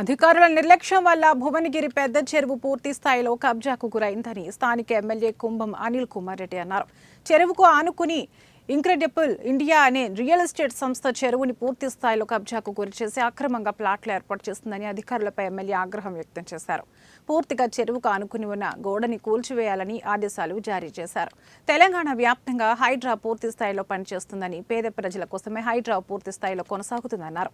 అధికారుల నిర్లక్ష్యం వల్ల భువనగిరి పెద్ద చెరువు పూర్తి స్థాయిలో కబ్జాకు గురైందని స్థానిక ఎమ్మెల్యే కుంభం అనిల్ కుమార్ రెడ్డి అన్నారు. చెరువుకు ఆనుకుని ఇంక్రెడిబుల్ ఇండియా అనే రియల్ ఎస్టేట్ సంస్థ చెరువుని పూర్తి స్థాయిలో కబ్జాకు గురిచేసి అక్రమంగా ప్లాట్లు ఏర్పాటు చేస్తుందని అధికారులపై ఎమ్మెల్యే ఆగ్రహం వ్యక్తం చేశారు. పూర్తిగా చెరువుకు ఆనుకుని ఉన్న గోడని కూల్చివేయాలని ఆదేశాలు జారీ చేశారు. తెలంగాణ వ్యాప్తంగా హైడ్రా పూర్తి స్థాయిలో పనిచేస్తుందని, పేద ప్రజల కోసమే హైడ్రా పూర్తి స్థాయిలో కొనసాగుతుందన్నారు.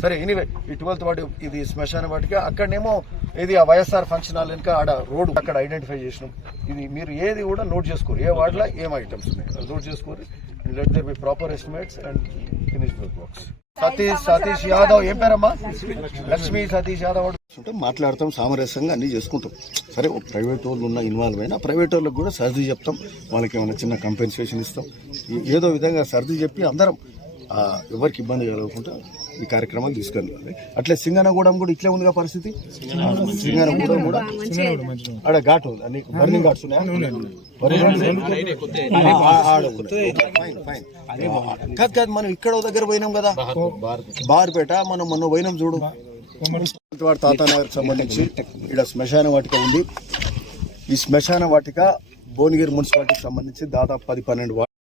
సరే ఎనీవే ఈ 12th వార్డు ఇది శ్మశాన వాటికి అక్కడనేమో ఇది ఆ వైఎస్ఆర్ ఫంక్షన్ హాల్ వెనుక ఆడ రోడ్ అక్కడ ఐడెంటిఫై చేసినాం. ఇది మీరు ఏది కూడా నోట్ చేసుకోరు, ఏ వార్డులో ఏం ఐటమ్స్ ఉన్నాయి నోట్ చేసుకోరు. Let there be proper estimates and finish the works. Satish Yadav, ఏం పేరమ్మా? లక్ష్మీ సతీష్ యాదవ్ మాట్లాడతాం, సామరస్యంగా అన్ని చేసుకుంటాం. సరే ప్రైవేట్ వాళ్ళు ఉన్న ఇన్వాల్వ్ అయినా ప్రైవేట్ వాళ్ళకి కూడా సర్ది చెప్తాం, వాళ్ళకి ఏమైనా చిన్న కంపెన్సేషన్ ఇస్తాం. ఏదో విధంగా సర్ది చెప్పి అందరం ఎవరికి ఇబ్బంది కలగకుండా ఈ కార్యక్రమాలు తీసుకెళ్ళాలి. అట్లే సింగనగూడెం కూడా ఇట్లే ఉందిగా పరిస్థితి. సింగనగూడెం కూడా ఆడ ఘాట్ ఉంది, బర్నింగ్ ఘాట్స్ ఉన్నాయా? కాదు మనం ఇక్కడ దగ్గర పోయినాం కదా బార్పేట, మనం మొన్న పోయినాం చూడు. తాతానగర్ సంబంధించి ఇక్కడ శ్మశాన వాటిక ఉంది. ఈ శ్మశాన వాటిక భువనగిరి మున్సిపాలిటీకి సంబంధించి దాదాపు 10-12 వార్డు